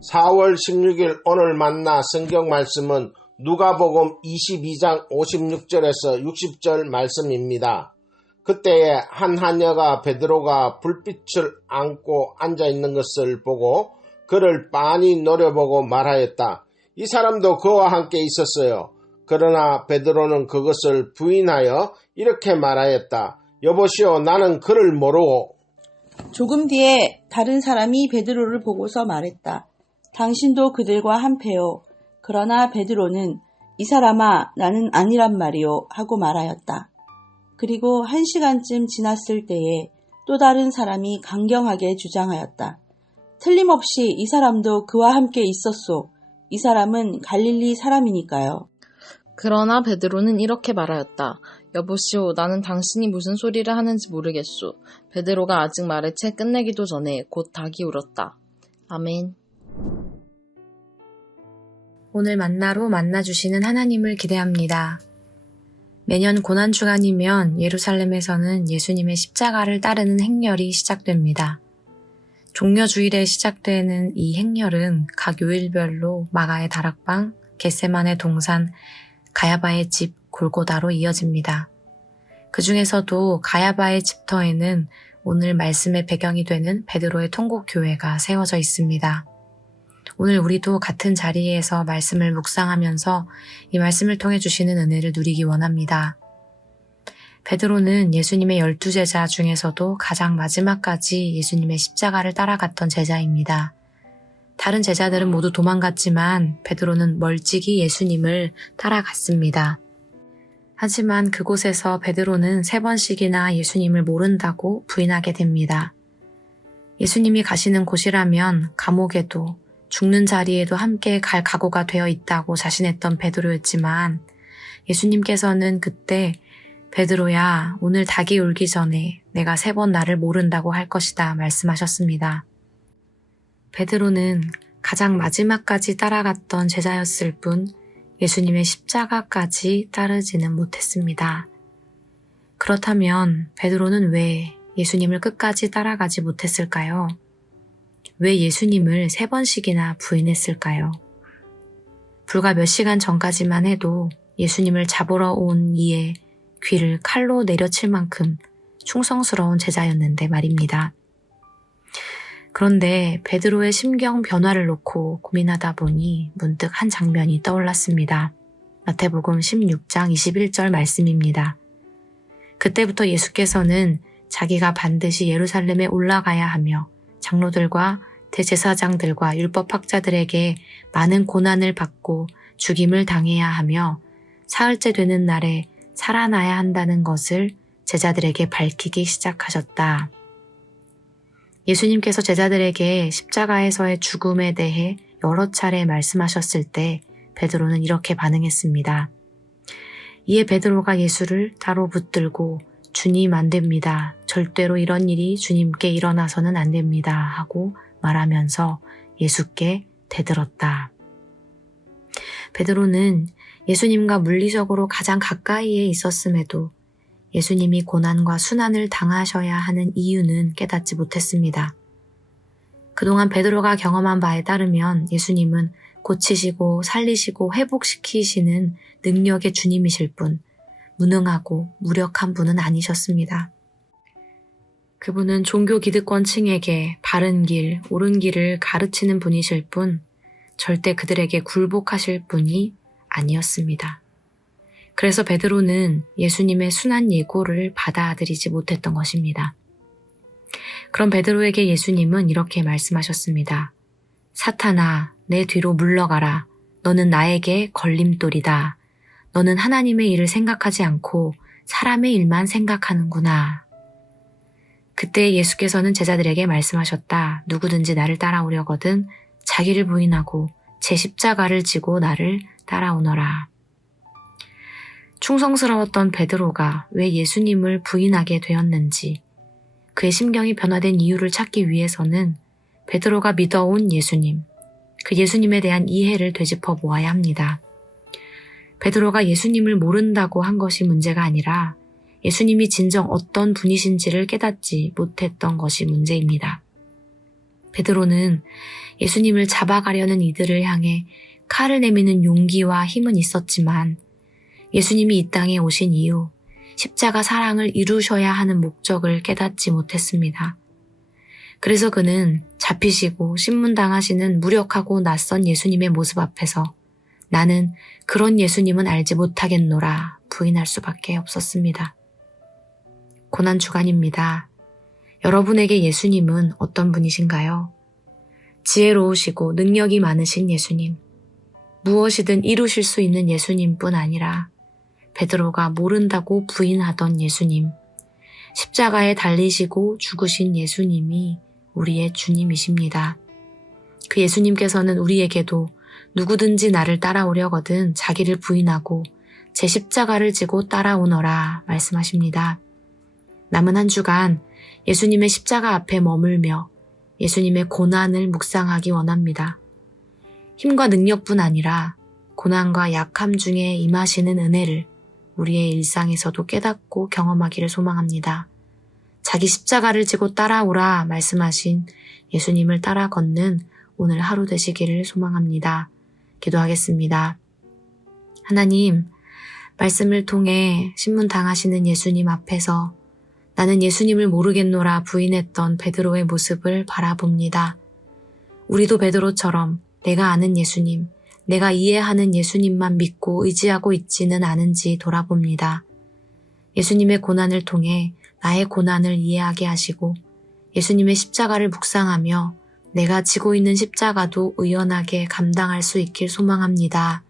4월 16일 오늘 만나 성경 말씀은 누가복음 22장 56절에서 60절 말씀입니다. 그때에 한 하녀가 베드로가 불빛을 안고 앉아있는 것을 보고 그를 빤히 노려보고 말하였다. 이 사람도 그와 함께 있었어요. 그러나 베드로는 그것을 부인하여 이렇게 말하였다. 여보시오, 나는 그를 모르고. 조금 뒤에 다른 사람이 베드로를 보고서 말했다. 당신도 그들과 한패요. 그러나 베드로는 이 사람아, 나는 아니란 말이요 하고 말하였다. 그리고 1시간쯤 지났을 때에 또 다른 사람이 강경하게 주장하였다. 틀림없이 이 사람도 그와 함께 있었소. 이 사람은 갈릴리 사람이니까요. 그러나 베드로는 이렇게 말하였다. 여보시오, 나는 당신이 무슨 소리를 하는지 모르겠소. 베드로가 아직 말을 채 끝내기도 전에 곧 닭이 울었다. 아멘. 오늘 만나로 만나주시는 하나님을 기대합니다. 매년 고난주간이면 예루살렘에서는 예수님의 십자가를 따르는 행렬이 시작됩니다. 종려주일에 시작되는 이 행렬은 각 요일별로 마가의 다락방, 겟세마네 동산, 가야바의 집, 골고다로 이어집니다. 그 중에서도 가야바의 집터에는 오늘 말씀의 배경이 되는 베드로의 통곡교회가 세워져 있습니다. 오늘 우리도 같은 자리에서 말씀을 묵상하면서 이 말씀을 통해 주시는 은혜를 누리기 원합니다. 베드로는 예수님의 12제자 중에서도 가장 마지막까지 예수님의 십자가를 따라갔던 제자입니다. 다른 제자들은 모두 도망갔지만 베드로는 멀찍이 예수님을 따라갔습니다. 하지만 그곳에서 베드로는 3번씩이나 예수님을 모른다고 부인하게 됩니다. 예수님이 가시는 곳이라면 감옥에도 죽는 자리에도 함께 갈 각오가 되어 있다고 자신했던 베드로였지만 예수님께서는 그때 베드로야, 오늘 닭이 울기 전에 내가 3번 나를 모른다고 할 것이다 말씀하셨습니다. 베드로는 가장 마지막까지 따라갔던 제자였을 뿐 예수님의 십자가까지 따르지는 못했습니다. 그렇다면 베드로는 왜 예수님을 끝까지 따라가지 못했을까요? 왜 예수님을 3번씩이나 부인했을까요? 불과 몇 시간 전까지만 해도 예수님을 잡으러 온 이의 귀를 칼로 내려칠 만큼 충성스러운 제자였는데 말입니다. 그런데 베드로의 심경 변화를 놓고 고민하다 보니 문득 한 장면이 떠올랐습니다. 마태복음 16장 21절 말씀입니다. 그때부터 예수께서는 자기가 반드시 예루살렘에 올라가야 하며 장로들과 대제사장들과 율법학자들에게 많은 고난을 받고 죽임을 당해야 하며 사흘째 되는 날에 살아나야 한다는 것을 제자들에게 밝히기 시작하셨다. 예수님께서 제자들에게 십자가에서의 죽음에 대해 여러 차례 말씀하셨을 때 베드로는 이렇게 반응했습니다. 이에 베드로가 예수를 따로 붙들고 주님 안 됩니다. 절대로 이런 일이 주님께 일어나서는 안 됩니다. 하고 말하면서 예수께 대들었다. 베드로는 예수님과 물리적으로 가장 가까이에 있었음에도 예수님이 고난과 순환을 당하셔야 하는 이유는 깨닫지 못했습니다. 그동안 베드로가 경험한 바에 따르면 예수님은 고치시고 살리시고 회복시키시는 능력의 주님이실 뿐 무능하고 무력한 분은 아니셨습니다. 그분은 종교 기득권층에게 바른 길, 옳은 길을 가르치는 분이실 뿐 절대 그들에게 굴복하실 분이 아니었습니다. 그래서 베드로는 예수님의 순한 예고를 받아들이지 못했던 것입니다. 그럼 베드로에게 예수님은 이렇게 말씀하셨습니다. 사탄아, 내 뒤로 물러가라. 너는 나에게 걸림돌이다. 너는 하나님의 일을 생각하지 않고 사람의 일만 생각하는구나. 그때 예수께서는 제자들에게 말씀하셨다. 누구든지 나를 따라오려거든 자기를 부인하고 제 십자가를 지고 나를 따라오너라. 충성스러웠던 베드로가 왜 예수님을 부인하게 되었는지 그의 심경이 변화된 이유를 찾기 위해서는 베드로가 믿어온 예수님, 그 예수님에 대한 이해를 되짚어 보아야 합니다. 베드로가 예수님을 모른다고 한 것이 문제가 아니라 예수님이 진정 어떤 분이신지를 깨닫지 못했던 것이 문제입니다. 베드로는 예수님을 잡아가려는 이들을 향해 칼을 내미는 용기와 힘은 있었지만 예수님이 이 땅에 오신 이후 십자가 사랑을 이루셔야 하는 목적을 깨닫지 못했습니다. 그래서 그는 잡히시고 신문당하시는 무력하고 낯선 예수님의 모습 앞에서 나는 그런 예수님은 알지 못하겠노라 부인할 수밖에 없었습니다. 고난주간입니다. 여러분에게 예수님은 어떤 분이신가요? 지혜로우시고 능력이 많으신 예수님, 무엇이든 이루실 수 있는 예수님뿐 아니라 베드로가 모른다고 부인하던 예수님, 십자가에 달리시고 죽으신 예수님이 우리의 주님이십니다. 그 예수님께서는 우리에게도 누구든지 나를 따라오려거든 자기를 부인하고 제 십자가를 지고 따라오너라 말씀하십니다. 남은 한 주간 예수님의 십자가 앞에 머물며 예수님의 고난을 묵상하기 원합니다. 힘과 능력뿐 아니라 고난과 약함 중에 임하시는 은혜를 우리의 일상에서도 깨닫고 경험하기를 소망합니다. 자기 십자가를 지고 따라오라 말씀하신 예수님을 따라 걷는 오늘 하루 되시기를 소망합니다. 기도하겠습니다. 하나님, 말씀을 통해 신문당하시는 예수님 앞에서 나는 예수님을 모르겠노라 부인했던 베드로의 모습을 바라봅니다. 우리도 베드로처럼 내가 아는 예수님, 내가 이해하는 예수님만 믿고 의지하고 있지는 않은지 돌아봅니다. 예수님의 고난을 통해 나의 고난을 이해하게 하시고 예수님의 십자가를 묵상하며 내가 지고 있는 십자가도 의연하게 감당할 수 있길 소망합니다.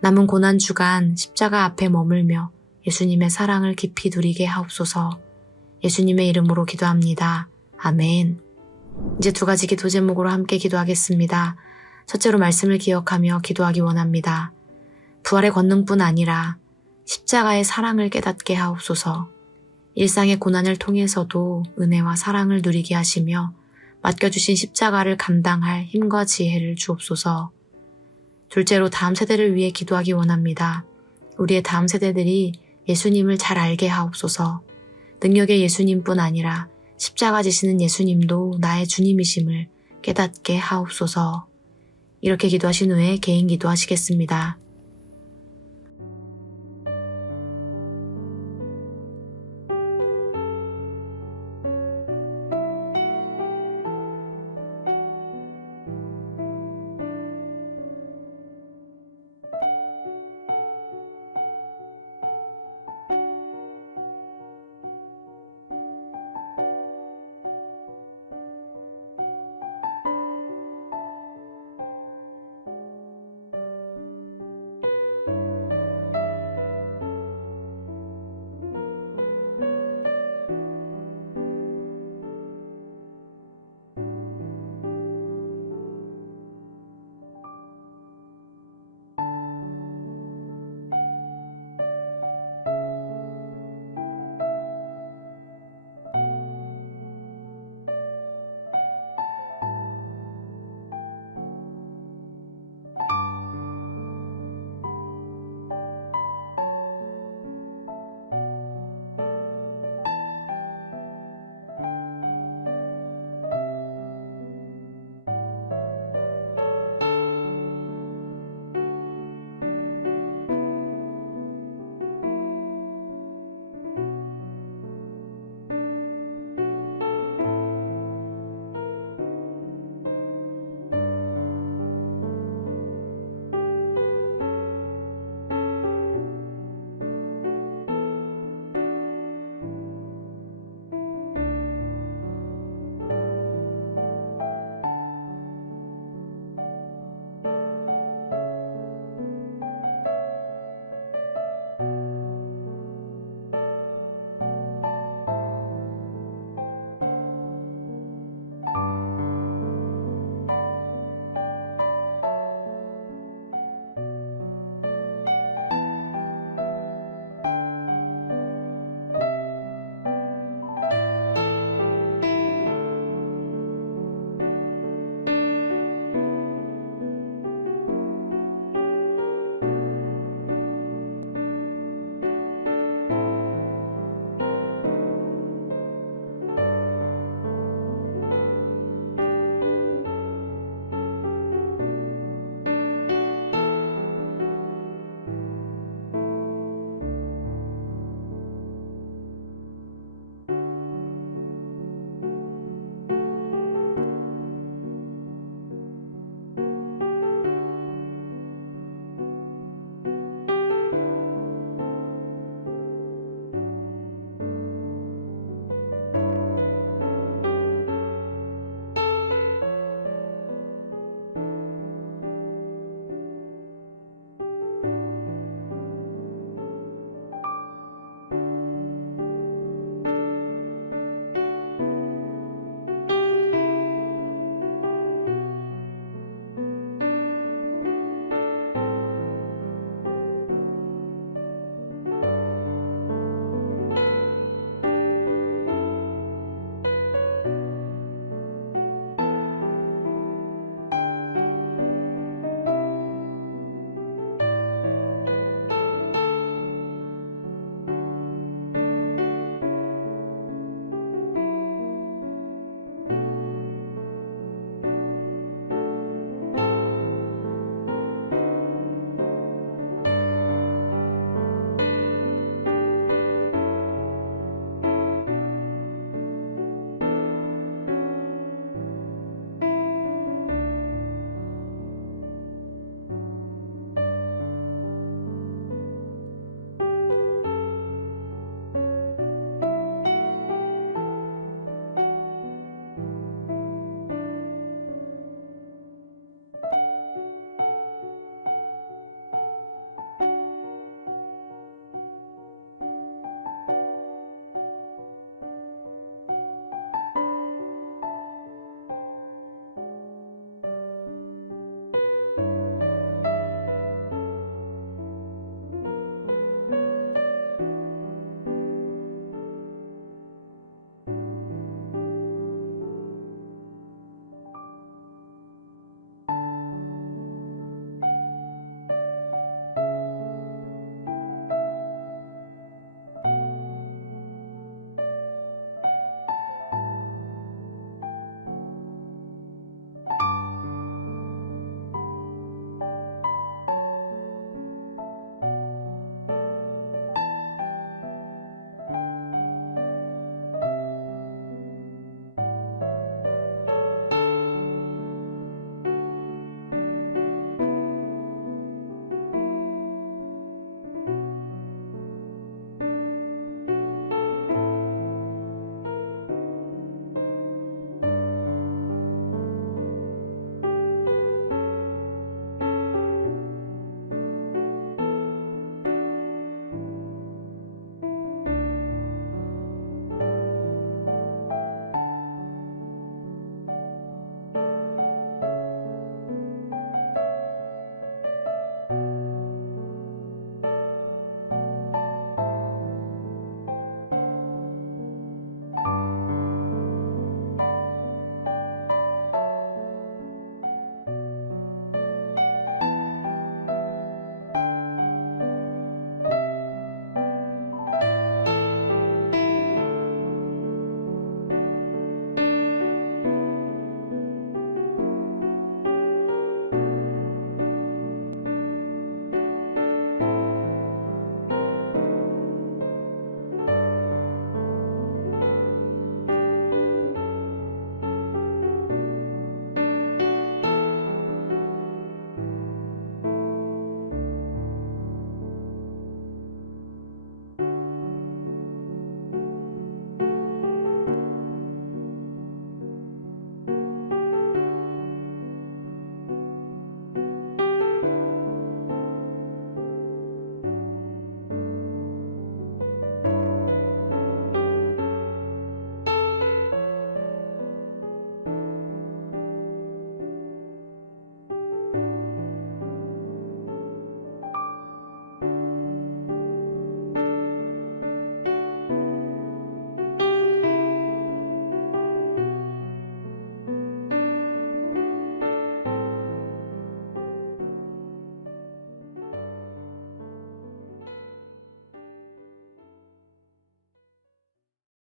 남은 고난 주간 십자가 앞에 머물며 예수님의 사랑을 깊이 누리게 하옵소서. 예수님의 이름으로 기도합니다. 아멘. 이제 두 가지 기도 제목으로 함께 기도하겠습니다. 첫째로 말씀을 기억하며 기도하기 원합니다. 부활의 권능뿐 아니라 십자가의 사랑을 깨닫게 하옵소서. 일상의 고난을 통해서도 은혜와 사랑을 누리게 하시며 맡겨주신 십자가를 감당할 힘과 지혜를 주옵소서. 둘째로 다음 세대를 위해 기도하기 원합니다. 우리의 다음 세대들이 예수님을 잘 알게 하옵소서. 능력의 예수님뿐 아니라 십자가 지시는 예수님도 나의 주님이심을 깨닫게 하옵소서. 이렇게 기도하신 후에 개인 기도하시겠습니다.